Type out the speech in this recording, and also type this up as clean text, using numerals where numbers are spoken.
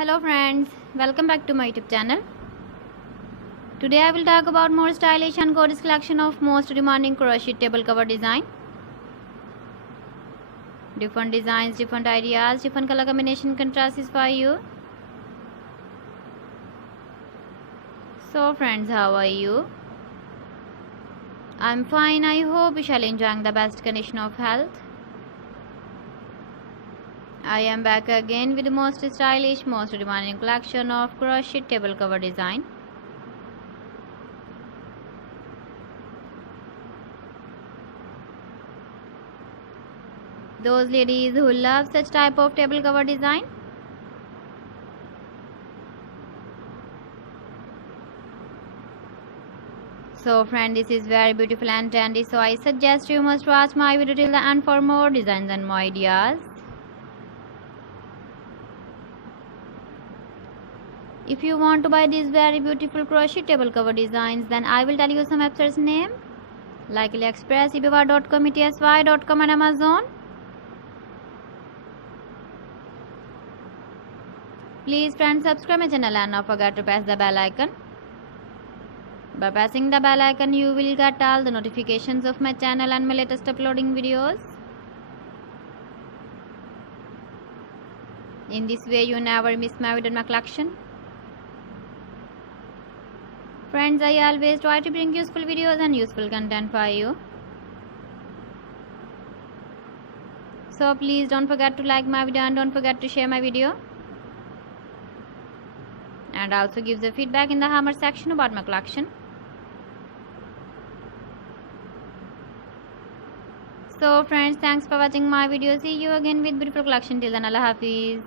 Hello friends, welcome back to my YouTube channel. Today I will talk about more stylish and gorgeous collection of most demanding crochet table cover design. Different designs, different ideas, different color combination contrasts for you. So friends, how are you? I'm fine. I hope you shall enjoying the best condition of health. I am back again with the most stylish, most demanding collection of crochet table cover design. Those ladies who love such type of table cover design, so friend, this is very beautiful and trendy, so I suggest you must watch my video till the end for more designs and more ideas. If you want to buy these very beautiful crochet table cover designs, then I will tell you some websites name like AliExpress, eBay.com, ETSY.com and Amazon. Please friends, subscribe my channel and not forget to press the bell icon. By pressing the bell icon, you will get all the notifications of my channel and my latest uploading videos. In this way, you never miss my video in my collection. Friends, I always try to bring useful videos and useful content for you. So please don't forget to like my video and don't forget to share my video. And also give the feedback in the comment section about my collection. So friends, thanks for watching my video. See you again with beautiful collection. Till then, Allah Hafiz.